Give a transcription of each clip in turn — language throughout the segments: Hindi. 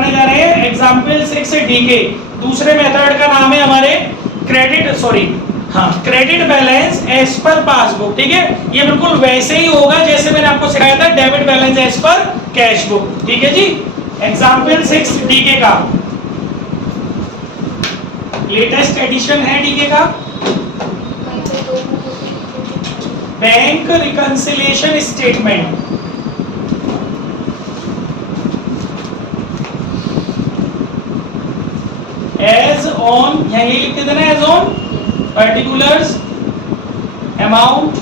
कराने जा रहे हैं एग्जाम्पल 6 डीके। दूसरे मेथड का नाम है हमारे credit balance as per passbook. ठीक है, ये बिल्कुल वैसे ही होगा जैसे मैंने आपको सिखाया था debit balance as per cash book. ठीक है जी, एग्जाम्पल 6 डीके का लेटेस्ट एडिशन है डीके का। Bank reconciliation statement as on, यहां ये लिख के देना एज ऑन पर्टिकुलर्स अमाउंट।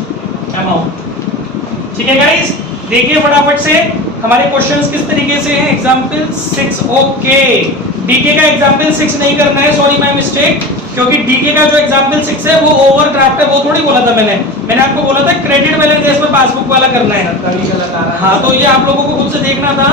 ठीक है गाइस, देखिए फटाफट से हमारे क्वेश्चंस किस तरीके से हैं। एग्जांपल 6 ओके, डीके का एग्जांपल 6 नहीं करना है, सॉरी माय मिस्टेक, क्योंकि डीके का जो एग्जांपल 6 है वो ओवरड्राफ्ट है, वो थोड़ी बोला था मैंने आपको बोला था credit balance as per passbook वाला करना है। हाँ, तो ये आप लोगों को खुद से देखना था,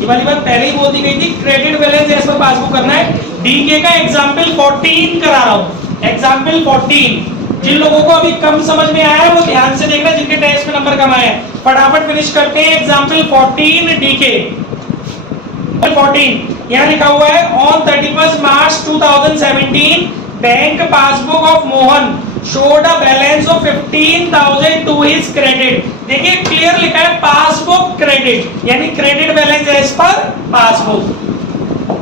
ये वाली बात पहले ही बोल दी गई थी, credit balance as per passbook करना है। डीके का एग्जांपल 14 करा रहा हूं, एग्जांपल 14। जिन लोगों को अभी कम समझ में आया है वो ध्यान से देखना, जिनके टेस्ट में नंबर कम आए हैं फटाफट फिनिश करते हैं। एग्जांपल 14 डीके 14 यहां लिखा हुआ है on 31 March 2017 bank passbook of Mohan showed a balance of 15,000 to his credit। देखिए क्लियर लिखा है पासबुक क्रेडिट, यानी credit balance as per passbook,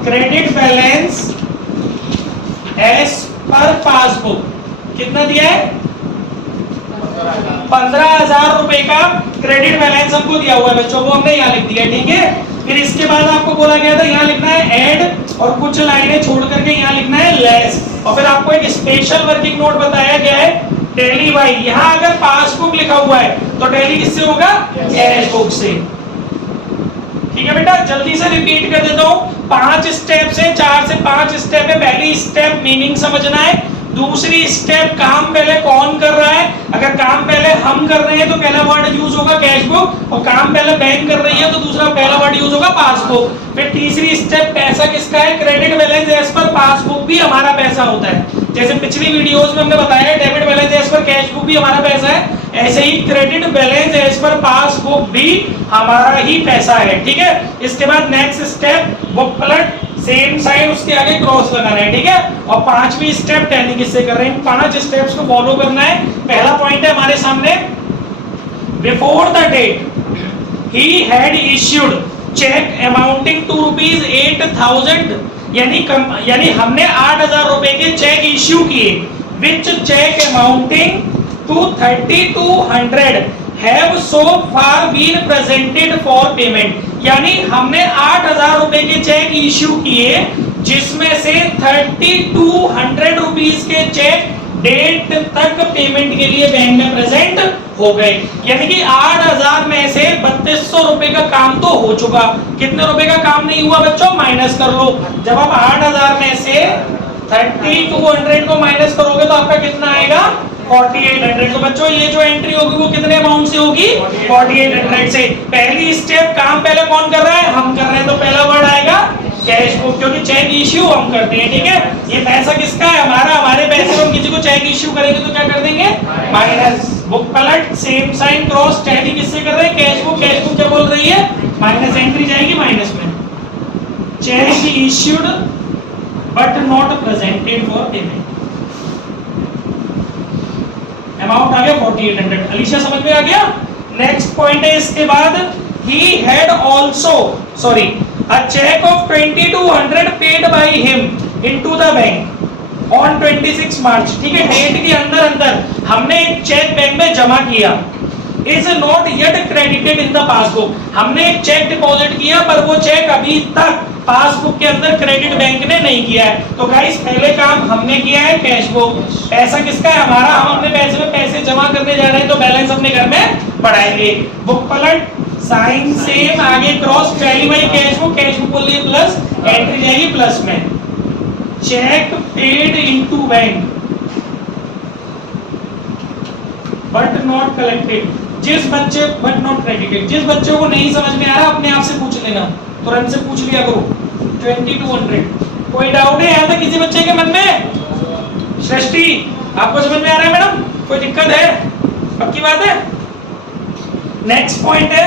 credit balance as per passbook कितना दिया है 15,000 रुपए का क्रेडिट बैलेंस हमको दिया हुआ है बच्चों, वो हमने यहाँ लिख दिया। ठीक है, फिर इसके बाद आपको बोला गया था यहाँ लिखना है ऐड और कुछ लाइनें छोड़ करके यहाँ लिखना है लेस, और फिर आपको एक स्पेशल वर्किंग नोट बताया गया है टैली बाई। यहाँ अगर पासबुक लिखा हुआ है तो टैली किससे होगा, कैश बुक से। ठीक है बेटा, जल्दी से रिपीट कर देता हूँ, 5 स्टेप्स है, 4 से 5 स्टेप है। पहली स्टेप मीनिंग समझना है, दूसरी स्टेप काम पहले कौन कर रहा है, अगर काम पहले हम कर रहे हैं तो पहला वर्ड यूज होगा कैश बुक, और काम पहले बैंक कर रही है तो दूसरा पहला वर्ड यूज होगा पासबुक। फिर तीसरी स्टेप पैसा किसका है, credit balance as per passbook भी हमारा पैसा होता है। जैसे पिछली वीडियोस में हमने बताया debit balance as per cash book भी हमारा पैसा है, ऐसे ही credit balance as per passbook भी हमारा ही पैसा है। ठीक है, इसके बाद नेक्स्ट स्टेप बुक पलट, सेम साइन उसके आगे क्रॉस लगाना है। ठीक है, और 5वीं स्टेप टैली किससे कर रहे हैं, 5 स्टेप्स को फॉलो करना है। पहला पॉइंट है हमारे सामने, बिफोर द डेट ही had issued cheque amounting to ₹8,000, यानी हमने 8,000 रुपए के चेक इश्यू किए, which cheque amounting to 3,200 have so far been presented for payment, यानी हमने 8,000 रुपए के चेक इश्यू किए जिसमें से 3,200 रुपीस के चेक डेट तक पेमेंट के लिए बैंक में प्रेजेंट हो गए। यानी कि 8,000 में से 3,200 रुपए का काम तो हो चुका, कितने रुपए का काम नहीं हुआ बच्चों, माइनस कर लो। जब आप 8,000 में से 3,200 को माइनस करोगे तो आपका कितना आएगा 4,800। तो बच्चों ये जो एंट्री होगी वो कितने अमाउंट से होगी, 4,800 से। पहली स्टेप काम पहले कौन कर रहा है, हम कर रहे हैं, तो पहला वर्ड आएगा कैश बुक, क्योंकि चेक इश्यू हम करते हैं। ठीक है, ये पैसा किसका है, हमारा, हमारे पैसे हम किसी को चेक इश्यू करेंगे तो क्या कर देंगे, माइनस। बुक पलट, सेम साइन क्रॉस, टैली किससे कर रहे हैं, कैश बुक क्या बोल रही है, माइनस, एंट्री जाएगी माइनस में। Cheque issued but not presented for payment, amount आ गया 4,800। अलीशा समझ में आ गया। नेक्स्ट पॉइंट है इसके बाद, he had also a check of 2,200 paid by him into the bank on 26 मार्च। ठीक है, डेट के अंदर हमने एक चेक बैंक में जमा किया, is not yet credited in the passbook, हमने एक चेक डिपॉजिट किया पर वो चेक अभी तक पासबुक के अंदर क्रेडिट बैंक ने नहीं किया है। तो गाइस पहले काम हमने किया है कैश बुक, पैसा किसका है, हमारा, हम अपने पैसे में पैसे जमा करने जा रहे हैं तो बैलेंस अपने घर में बढ़ाएंगे। बुक पलट, साइन सेम, आगे cross, tally by cash book बोल रही है प्लस, एंट्री जाएगी प्लस में। Cheque paid into bank but not collected, but not credited, जिस बच्चे को नहीं समझ में आ रहा अपने आप से पूछ लेना, तुरंत से पूछ लिया करो। 2,200, कोई डाउट है यहाँ तक किसी बच्चे के मन में? सृष्टि आपको समझ में आ रहा है मैडम, कोई दिक्कत है, पक्की बात है? नेक्स्ट पॉइंट है,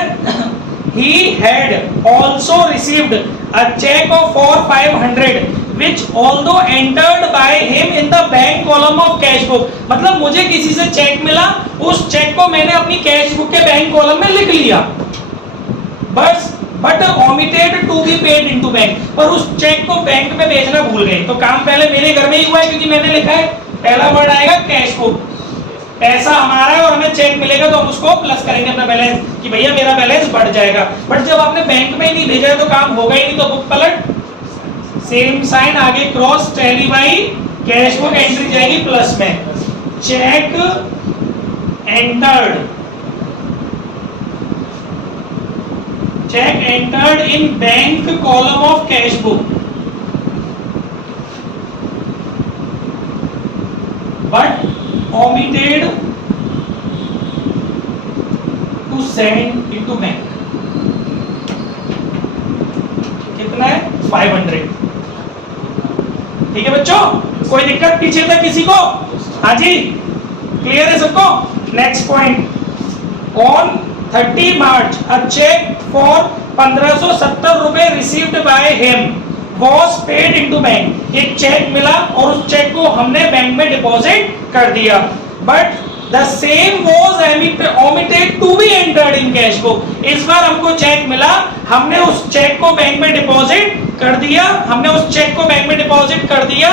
he had also received a check of for 500 which although entered by him in the bank column of cash book. मतलब मुझे किसी से चेक मिला, उस चेक को मैंने अपनी कैश बुक के बैंक कॉलम में लिख लिया, but omitted to be paid into bank, पर उस चेक को बैंक में भेजना भूल गए। तो काम पहले मेरे घर में ही हुआ है क्योंकि मैंने लिखा है, पहला वर्ड आएगा कैश बुक, पैसा हमारा है और हमें चेक मिलेगा तो हम उसको प्लस करेंगे अपना बैलेंस कि भैया मेरा बैलेंस बढ़ जाएगा। बट जब आपने बैंक में ही नहीं भेजा है तो काम होगा ही नहीं, तो बुक पलट, सेम साइन आगे cross, tally by cash book entry जाएगी प्लस में, cheque entered in bank column of cash book but omitted to send into bank। कितना है 500। ठीक है बच्चों, कोई दिक्कत पीछे तक किसी को? हाँ जी, क्लियर है सबको? Next point, on 30 March a cheque for 1570 रुपए received by him was paid into bank. एक चेक मिला और उस चेक को हमने बैंक में डिपॉजिट कर दिया, but the same was omitted to be entered in cash book। इस बार हमको चेक मिला, हमने उस चेक को बैंक में डिपॉजिट कर दिया, हमने उस चेक को बैंक में डिपॉजिट कर दिया,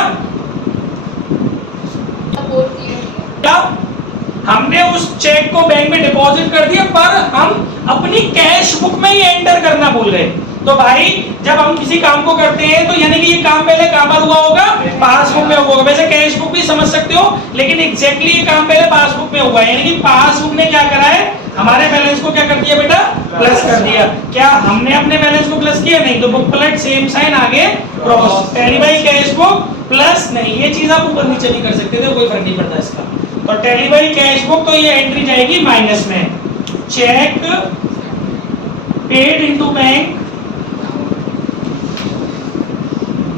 पर हम अपनी कैश बुक में ही एंटर करना भूल गए। तो भाई जब हम किसी काम को करते हैं तो यानी कि ये काम पहले कहां पर हुआ होगा? पासबुक में हुआ होगा। वैसे कैश बुक भी समझ सकते हो, लेकिन एग्जैक्टली ये काम पहले पासबुक में हुआ है, यानी कि पासबुक ने क्या करा है, हमारे बैलेंस को क्या कर दिया बेटा? प्लस कर दिया। क्या हमने अपने बैलेंस को प्लस किया? नहीं। तो बुक पलट, सेम साइन आगे cross, tally by cash book plus नहीं, ये चीज आप ऊपर नीचे भी कर सकते थे, कोई फर्क नहीं पड़ता इसका। तो टैली बाई कैश बुक, तो ये एंट्री जाएगी माइनस में, cheque paid into bank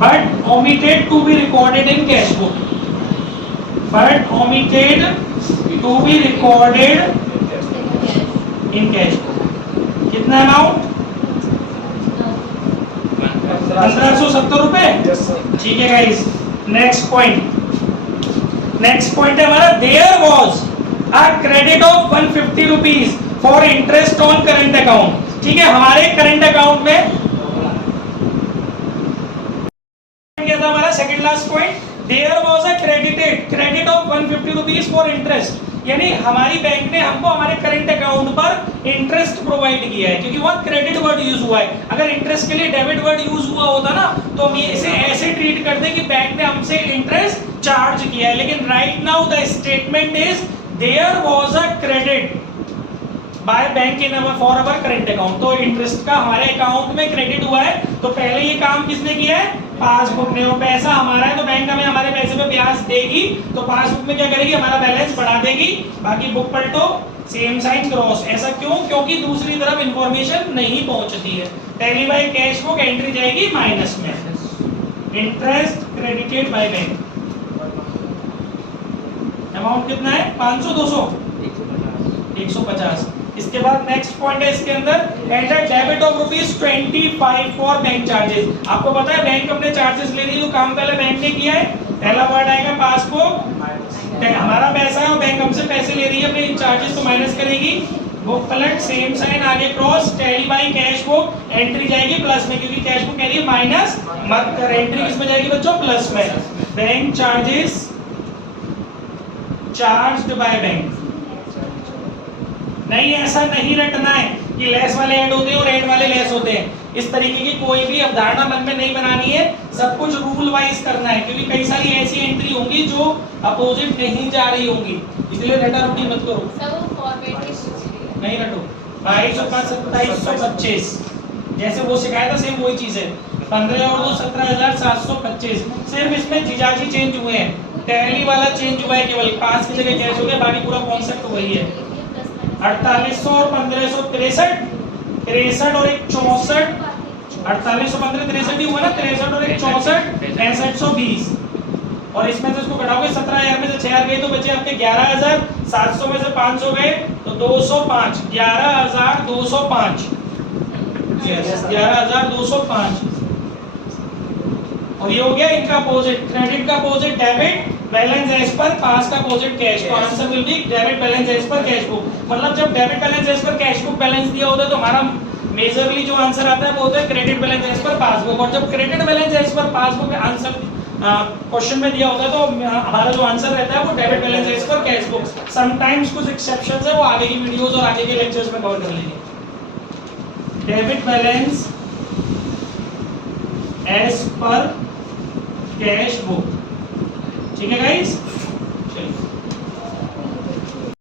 but omitted to be recorded in cash book, कितना अमाउंट? 1570 रुपए। ठीक है गाइस, नेक्स्ट पॉइंट है हमारा, there was a credit of 150 rupees for interest on current account. ठीक है, हमारे करंट अकाउंट में हमारा second last point, there was a credit of 150 rupees for interest, यानी हमारी बैंक ने हमको हमारे करंट अकाउंट पर इंटरेस्ट प्रोवाइड किया है, क्योंकि वहां क्रेडिट वर्ड यूज हुआ है। अगर इंटरेस्ट के लिए डेबिट वर्ड यूज हुआ होता ना तो हम इसे ऐसे ट्रीट करते कि बैंक ने हमसे इंटरेस्ट चार्ज किया है, लेकिन right now the statement is there was a credit by bank in for our current account. तो इंटरेस्ट का हमारे अकाउंट में क्रेडिट हुआ है, तो पहले ये काम किसने किया है? पासबुक ने। और पैसा हमारा है तो बैंक हमें हमारे पैसे पे ब्याज देगी, तो पासबुक में क्या करेगी? हमारा बैलेंस बढ़ा देगी, बाकी बुक पलटो, सेम साइन क्रॉस। ऐसा क्यों? क्योंकि दूसरी तरफ इंफॉर्मेशन नहीं पहुंचती है। Tally by cash book entry जाएगी माइनस में, interest credited by bank. Amount कितना है? 500, 200, 150। इसके बाद नेक्स्ट पॉइंट है इसके अंदर, enter debit of ₹25 for bank charges. आपको पता है बैंक अपने चार्जेस ले रही है, तो काम पहले बैंक ने किया है, पहला वर्ड आएगा पासबुक, हमारा पैसा है और बैंक हमसे पैसे ले रही है, अपने इन चार्जेस को माइनस करेगी, बुक पलट, सेम साइन आगे cross, tally by cash book entry जाएगी प्लस में, क्योंकि कैश बुक कह रही है माइनस मत कर, एंट्री किसमें जाएगी बच्चों? प्लस में। Bank charges charged by bank. नहीं, ऐसा नहीं रटना है कि लेस वाले ऐड होते हैं और ऐड वाले लेस होते हैं। इस तरीके की कोई भी अवधारणा मन में नहीं बनानी है, सब कुछ रूल वाइज करना है, क्योंकि कई सारी ऐसी एंट्री होंगी जो अपोजिट नहीं जा रही होंगी, इसलिए रटा रटी मत करो। नहीं रटो। 22,2725 जैसे वो शिकायत है, सेम वही चीज है। 15 और 2 17,725। सिर्फ इसमें जीजाजी चेंज हुए हैं, टैली वाला चेंज हुआ है, केवल पास की जगह कैश हो गया, बाकी पूरा कॉन्सेप्ट वही है। 4800 और 1563, 63 और 1 64, 4800 15 63 ही हुआ ना, 63 और 1 64, 6520। और इसमें से इसको घटाओगे 17,000 में से 6,000 गए तो बचे आपके 11,000, 700 में से 500 गए तो 205, 11,205। यस 11,205। और ये हो गया इनका अपोजिट, क्रेडिट का opposite debit balance as per pass का अपोजिट कैश। तो answer will be debit balance as per cash book. मतलब जब debit balance as per cash book balance दिया होता है तो हमारा मेजरली जो आंसर आता है वो होता है credit balance as per passbook. और जब credit balance as per passbook answer question में दिया होता है तो हमारा जो आंसर रहता है वो debit balance as per cash book. Sometimes कुछ एक्सेप्शंस है, वो आगे की वीडियोस और आगे के लेक्चर्स में कवर कर लेंगे। Debit balance as per cash book, ठीक है गाइस।